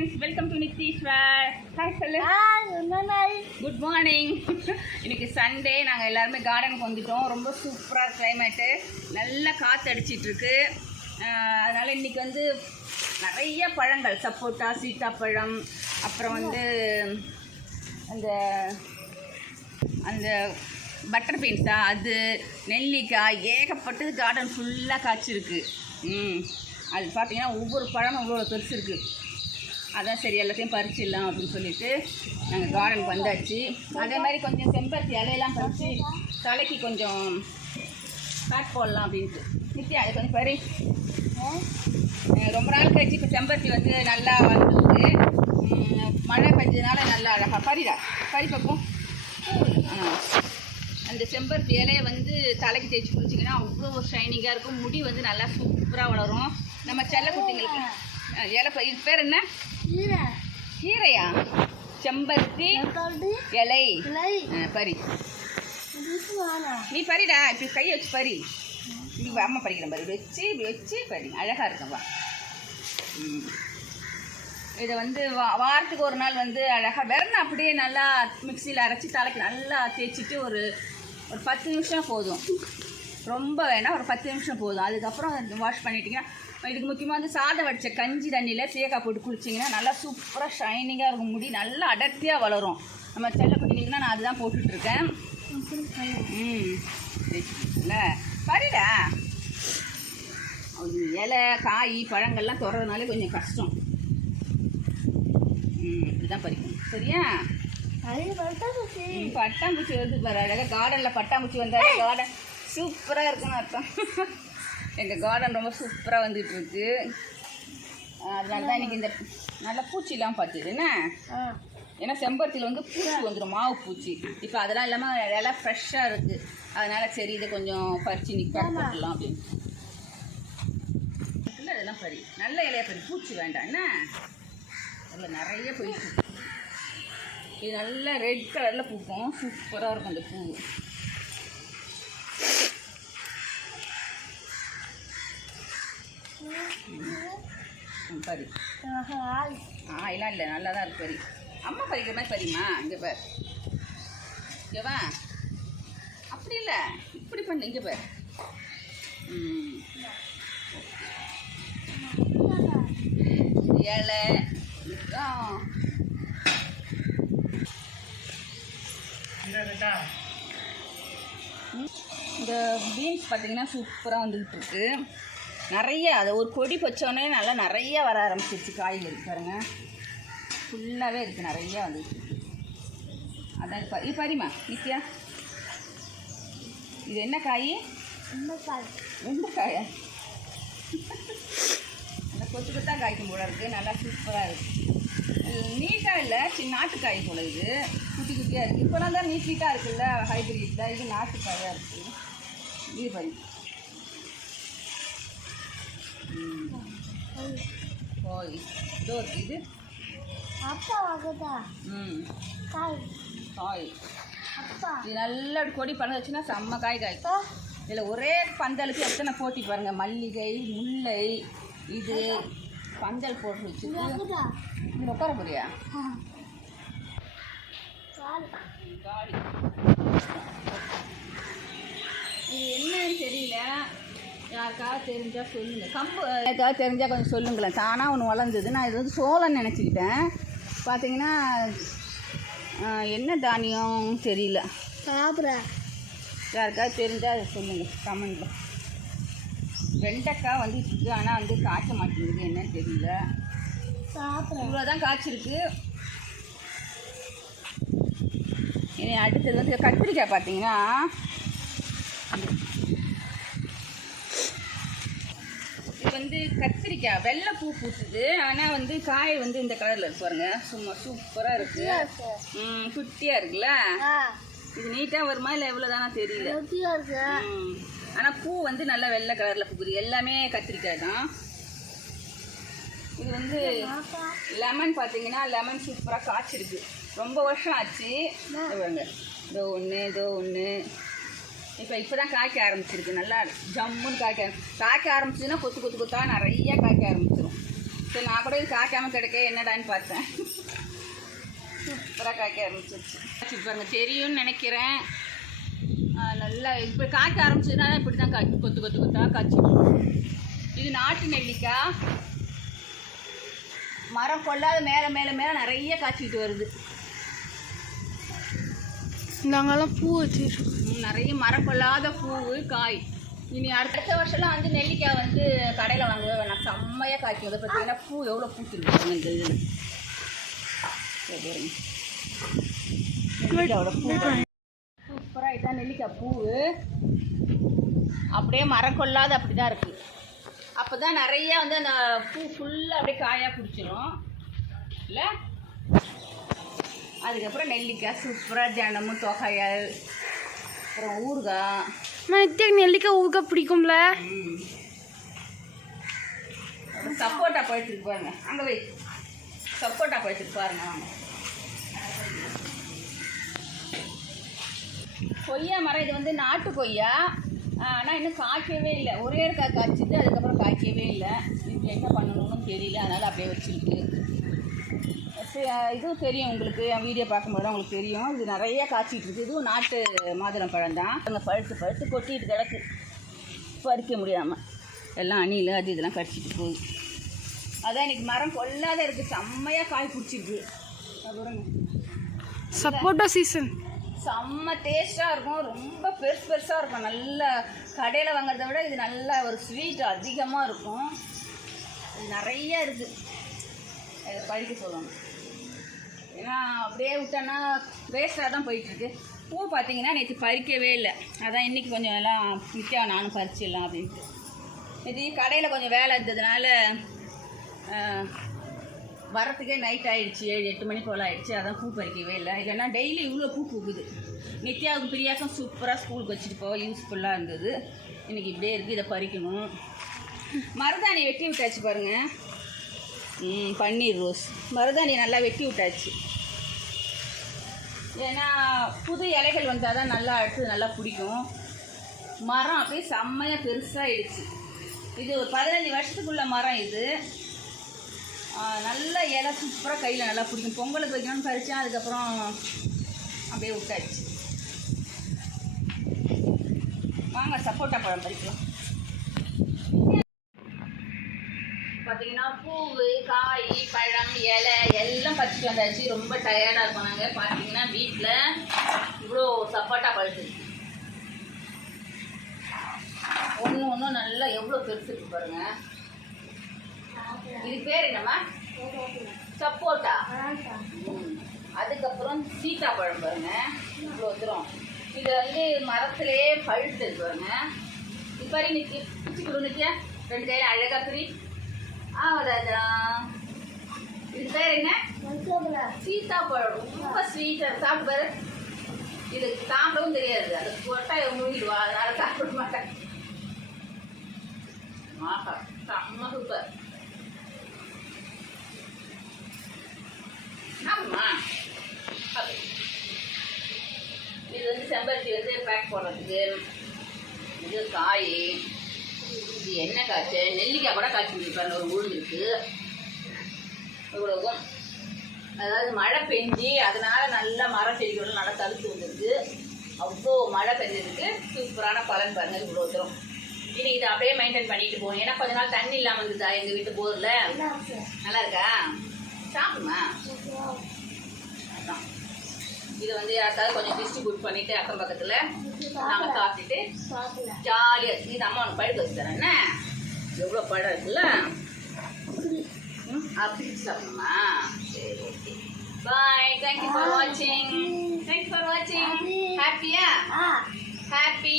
Friends welcome to Nitheeswar hi சொல்லு good morning இன்னைக்கு Sunday நாங்கள் எல்லாருமே கார்டனுக்கு வந்துட்டோம். ரொம்ப சூப்பராக கிளைமேட்டு நல்லா காற்று அடிச்சிட்டு இருக்கு. ஆஹ் அதனால இன்னைக்கு வந்து நிறைய பழங்கள். சப்போட்டா சீத்தாப்பழம் அப்புறம் வந்து அந்த அந்த பட்டர் பீன்ஸா அது நெல்லிக்காய் ஏகப்பட்டது கார்டன் ஃபுல்லாக காய்ச்சிருக்கு. ம். அது பார்த்தீங்கன்னா ஒவ்வொரு பழமும் இவ்வளோ பெருசு இருக்குது அதான் சரி எல்லாத்தையும் பறிச்சிடலாம் அப்படின்னு சொல்லிட்டு நாங்கள் கார்டனுக்கு வந்தாச்சு. அதே மாதிரி கொஞ்சம் செம்பருத்தி இலையெல்லாம் பறித்து தலைக்கு கொஞ்சம் பேக் போடலாம் அப்படின்ட்டு. நித்யா அது கொஞ்சம் பறி. ரொம்ப நாள் கழிச்சு இப்போ செம்பருத்தி வந்து நல்லா வந்துருக்கு மழை பெஞ்சதுனால நல்லா அழகாக பறிடா. பறி பார்ப்போம். ஆ. அந்த செம்பருத்தி இலையை வந்து தலைக்கு தேய்ச்சி குளிச்சிங்கன்னா அவ்வளோ ஷைனிங்காக இருக்கும். முடி வந்து நல்லா சூப்பராக வளரும். நம்ம செல்ல குட்டிங்களுக்கு இலை இது பேர் என்ன? கீரையா? செம்பருத்தி இலை. பறி நீ பறிடா இப்படி கையை வச்சு பறி இப்படி அம்மா பறிக்கிறேன் பாரு இப்படி வச்சு இப்படி வச்சு பறி அழகாக இருக்கும் வா. இதை வந்து வா வாரத்துக்கு ஒரு நாள் வந்து அழகாக வெறும் அப்படியே நல்லா மிக்சியில் அரைச்சி தலைக்கு நல்லா தேய்ச்சிட்டு ஒரு ஒரு பத்து நிமிஷம் போதும். ரொம்ப வேணாம் ஒரு பத்து நிமிஷம் போதும். அதுக்கப்புறம் வாஷ் பண்ணிட்டீங்கன்னா இதுக்கு முக்கியமாக வந்து சாதம் வடித்த கஞ்சி தண்ணியில் தேக்காய் போட்டு குளிச்சிங்கன்னா நல்லா சூப்பராக ஷைனிங்காக இருக்கும். முடி நல்லா அடர்த்தியாக வளரும். நம்ம செல்ல குட்டிங்களுக்குனா நான் அதுதான் போட்டுட்ருக்கேன். ம். இல்லை சரிடா. அது இலை காய் பழங்கள்லாம் தொடறதுனாலே கொஞ்சம் கஷ்டம். ம் இப்படிதான் பறிக்கணும். சரியா? பட்டாம்பூச்சி. வந்து பாரு அழகாக கார்டனில் பட்டாம்பூச்சி வந்தாலே கார்டன் சூப்பராக இருக்குன்னு அர்த்தம். எங்கள் கார்டன் ரொம்ப சூப்பராக வந்துட்டு இருக்கு அதனால தான் இன்னைக்கு இந்த நல்ல பூச்சிலாம் பார்த்துது என்ன? ஏன்னா செம்பருத்தியில் வந்து பூச்சி வந்துடும் மாவு பூச்சி. இப்போ அதெல்லாம் இல்லாமல் இலை ஃப்ரெஷ்ஷாக இருக்குது அதனால சரி இதை கொஞ்சம் பறிச்சு நிற்க போட்டுடலாம் அப்படின்னு. இல்லை இதெல்லாம் பறி. நல்ல இலையா பறி. பூச்சி வேண்டாம். என்ன? அதில் நிறைய போயிட்டு இது நல்லா ரெட் கலரில் பூக்கும். சூப்பராக இருக்கும் அந்த பூ. பறி ஆ எல்லாம் இல்லை. நல்லா தான் இருக்கு பறி அம்மா பறிக்கிற மாதிரி பறிமா இங்கே பார். ஓகேவா அப்படி இல்லை. இப்படி பண்ணு இங்கே பார். ம். இலை. இந்த பீன்ஸ் பார்த்தீங்கன்னா சூப்பராக வந்துக்கிட்டு இருக்கு நிறைய அது ஒரு கொடி வச்சோடனே நல்லா நிறைய வர ஆரம்பிச்சிருச்சு காய்கள் இருக்கு பாருங்க. ஃபுல்லாகவே இருக்குது நிறைய வந்துருக்கு அதான் இப்போ இது பாரிம்மா நித்யா. இது என்ன காய்? வெண்டைக்காயா? நல்லா கொத்து கொத்தாக காய்க்கும் போல இருக்குது நல்லா சூப்பராக இருக்குது நீட்டாக இல்லை சின்ன நாட்டுக்காய் போல இது. குட்டி குட்டியாக இருக்குது இப்போலாம் தான் நீட் நீட்டாக இருக்குல்ல ஹைப்ரிட் தான் இது நாட்டுக்காயாக இருக்குது இது பண்ணி ஓய் இதோ இருக்கு இது ம். காய். இது நல்லா கொடி பண்ண வச்சுன்னா செம்ம காய் காய்க்கும் இதில் ஒரே பந்தலுக்கு எத்தனை போட்டி பாருங்கள் மல்லிகை முல்லை இது பந்தல் போட்டு வச்சுட்டு. இங்கே உட்கார போறியா? இது என்னன்னு தெரியல. யாருக்காவது தெரிஞ்சால் சொல்லுங்க. கம்பு யாருக்காவது தெரிஞ்சால் கொஞ்சம் சொல்லுங்களேன். தானாக ஒன்று வளர்ந்தது நான் இது வந்து சோளம்னு நினச்சிக்கிட்டேன். பார்த்தீங்கன்னா என்ன தானியம் தெரியல. யாருக்காவது தெரிஞ்சால் சொல்லுங்கள் கமெண்டில். வெண்டைக்காய் வந்துட்டு இருக்கு ஆனால் வந்து காய்ச்ச மாட்டேங்குது என்னன்னு தெரியல. இவ்வளோ தான் காய்ச்சிருக்கு. இனி அடுத்தது வந்து கத்திரிக்காய் பார்த்தீங்கன்னா வந்து கத்திரிக்காய் வெள்ளை பூ பூத்துது. ஆனால் வந்து காய் வந்து இந்த கலரில் இருக்கு பாருங்க. சும்மா சூப்பராக இருக்கு. ம் குட்டியாக இருக்குல்ல? இது நீட்டாக வருமா இல்லை எவ்வளோ தானே தெரியல ம். ஆனா பூ வந்து நல்லா வெள்ளை கலர்ல பூக்குது. எல்லாமே கத்திரிக்காய் தான். இது வந்து லெமன் பார்த்தீங்கன்னா லெமன் சூப்பராக காய்ச்சிருக்கு. ரொம்ப வருஷம் ஆச்சு. பாருங்க. இதோ ஒன்று இதோ ஒன்று இப்போ இப்போ தான் காய்க்க ஆரம்பிச்சிருக்கு. நல்லா ஜம்முன்னு காய்க்க ஆரம்~ காய்க்க ஆரம்பிச்சதுன்னா கொத்து கொத்து கொத்தா நிறைய காய்க்க ஆரம்பிச்சிடும் சரி நான் கூட இது காய்க்காம கிடைக்க என்னடான்னு பார்த்தேன். சூப்பராக காய்க்க ஆரம்பிச்சிருச்சு. காய்ச்சி பாருங்க தெரியும்னு நினைக்கிறேன். நல்லா இப்போ காய்க்க ஆரம்பிச்சதுனால இப்படி தான் காய்க்கும் கொத்து கொத்து கொத்தா காய்ச்சி இது நாட்டு நெல்லிக்காய். மரம் கொள்ளாத மேலே மேலே மேலே நிறைய காய்ச்சிக்கிட்டு வருது. நாங்கெல்லாம் பூ வச்சிருக்கோம் நிறைய மரக்கொள்ளாத பூவு காய். இனி அடுத்த வருஷம்லாம் வந்து நெல்லிக்காய் வந்து கடையில் வாங்க வேணாம். செம்மையாக காய்க்கும். அதை பார்த்தீங்கன்னா பூ எவ்வளோ பூத்துருக்கு இந்த இதில் நெல்லிக்காயோட பூ. சூப்பராக இதுதான் நெல்லிக்காய் பூவு அப்படியே மரம் கொள்ளாத அப்படி தான் இருக்குது அப்போ தான் நிறையா வந்து அந்த பூ ஃபுல்லாக அப்படியே காயாக பிடிச்சிரும் இல்லை? அதுக்கப்புறம் நெல்லிக்காய் சூப்பராக தினமும் தொகையல் அப்புறம் ஊறுகாய். நித்யாக்கு நெல்லிக்காய் ஊறுகாய் பிடிக்கும்ல? சப்போட்டா பழுத்துருக்கு பாருங்க. அங்கே வை. சப்போட்டா பழுத்துருக்கு பாருங்க வாங்க. கொய்யா மரம் இது வந்து நாட்டு கொய்யா. ஆனால் இன்னும் காய்க்கவே இல்லை. ஒரே ஒரு காய் காய்ச்சிது அதுக்கப்புறம் காய்க்கவே இல்லை. இப்போ என்ன பண்ணணும்னு தெரியல. அதனால் அப்படியே வச்சுருக்கு இதுவும் தெரியும் உங்களுக்கு. என் வீடியோ பார்க்கும்போது உங்களுக்கு தெரியும். இது நிறைய காய்ச்சிட்டு இருக்கு. இதுவும் நாட்டு மாதுளம் பழம் தான். அங்கே பழுத்து பழுத்து கொட்டிட்டு கிடக்கு. பறிக்க முடியாமல் எல்லாம் அணில் அது இதெல்லாம் கடிச்சிட்டு போகுது. அதான் இன்னைக்கு மரம் கொல்லாத இருக்குது செம்மையாக காய் பிடிச்சிருக்கு. அப்புறம் சப்போட்டா சீசன் செம்ம டேஸ்ட்டாக இருக்கும். ரொம்ப பெருசு பெருசாக இருக்கும். நல்ல கடையில் வாங்குறத விட இது நல்ல ஒரு ஸ்வீட் அதிகமாக இருக்கும். இது நிறைய இருக்குது இதை பறிக்க சொல்லணும் அப்படியே விட்டோன்னா வேஸ்ட்டாக தான் போயிட்டுருக்கு. பூ பார்த்தீங்கன்னா நேற்று பறிக்கவே இல்லை. அதான் இன்றைக்கி கொஞ்சம் எல்லாம் நித்யா நானும் பறிச்சிடலாம் அப்படின்ட்டு. இது கடையில் கொஞ்சம் வேலை இருந்ததுனால வரத்துக்கே நைட் ஆகிடுச்சி ஏழு எட்டு மணி போல் ஆகிடுச்சி அதான் பூ பறிக்கவே இல்லை. இல்லைன்னா டெய்லி இவ்வளோ பூ பூக்குது. நித்யாவுக்கு பிரியாசம் சூப்பராக ஸ்கூலுக்கு வச்சுட்டு போக யூஸ்ஃபுல்லாக இருந்தது. இன்றைக்கி இப்படியே இருக்குது இதை பறிக்கணும். மருதாணி வெட்டி விட்டாச்சு பாருங்கள் பன்னீர் ரோஸ். மருதாணி நல்லா வெட்டி விட்டாச்சு. ஏன்னா புது இலைகள் வந்தால் தான் நல்லா அடுத்து நல்லா பிடிக்கும். மரம் அப்படியே செம்மையாக பெருசாகிடுச்சு இது ஒரு பதினஞ்சு வருஷத்துக்குள்ள மரம் இது. நல்ல இலை சூப்பராக கையில் நல்லா பிடிக்கும். பொங்கலுக்கு வைக்கணும்னு பறித்தேன் அதுக்கப்புறம் அப்படியே விட்டாச்சு. வாங்க சப்போட்டா பழம் பறிக்கலாம். பூவு காய் பழம் இலை எல்லாம் பறிச்சுட்டு வந்தாச்சு. ரொம்ப டயர்டாக இருக்கும் நாங்கள் பார்த்தீங்கன்னா வீட்டில் இவ்வளோ சப்போட்டா பழுத்து. ஒன்று ஒன்றும் நல்லா எவ்வளோ பெருசு இருக்கு பாருங்க. இது பேர் என்னம்மா? சப்போட்டா. அதுக்கப்புறம் சீத்தாப்பழம் பாருங்க. இவ்வளோ தூரம். இது வந்து மரத்துலேயே பழுத்தது பாருங்க. இது பாரு நிக்கி ரெண்டு கையில் அழகாக பிரி ஆ ராஜா இது பேர் என்ன? சீத்தாப்பழம். ரொம்ப ஸ்வீட்டாக சாப்பிட்டு பாரு. இது சாப்பிடவும் தெரியாது. அது போட்டால் முழுங்கிடுவா அதனால சாப்பிட மாட்டேன். ஆஹா செம்ம சூப்பர் ஆமா இது வந்து செம்பருத்தி வந்து பேக் போடுறதுக்கு. இது காய். இது என்ன காய்ச்சி நெல்லிக்காய் கூட காய்ச்சி கொடுப்பாரு ஒரு உளுந்து இருக்கு இவ்வளவும் அதாவது மழை பெஞ்சு அதனால நல்ல மரம் செடிகளும் நல்லா தடுத்து வந்திருக்கு. அவ்வளோ மழை பெஞ்சதுக்கு சூப்பரான பலன் பாருங்க இவ்வளோ தூரம் இனி இதை அப்படியே மெயின்டைன் பண்ணிட்டு போகணும் ஏன்னா கொஞ்ச நாள் தண்ணி இல்லாமல் இருந்ததா எங்கள் வீட்டு போரில்? நல்லா இருக்கா? சாப்பிடுமா? இதை வந்து யாருக்காவது கொஞ்சம் டிஸ்ட்ரிபியூட் பண்ணிட்டு அக்கம் பக்கத்தில் நாங்கள் சாப்பிட்டுட்டு ஜாலியாக இது அம்மா உனக்கு பழுக்க வச்சு தரேன். எவ்வளோ பழம் இருக்குல்ல? அப்படி சாப்பிடணுமா? சரி ஓகே. பாய் தேங்க்யூ ஃபார் வாட்சிங் தேங்க்யூ ஃபார் வாட்சிங் ஹாப்பியா ஹாப்பி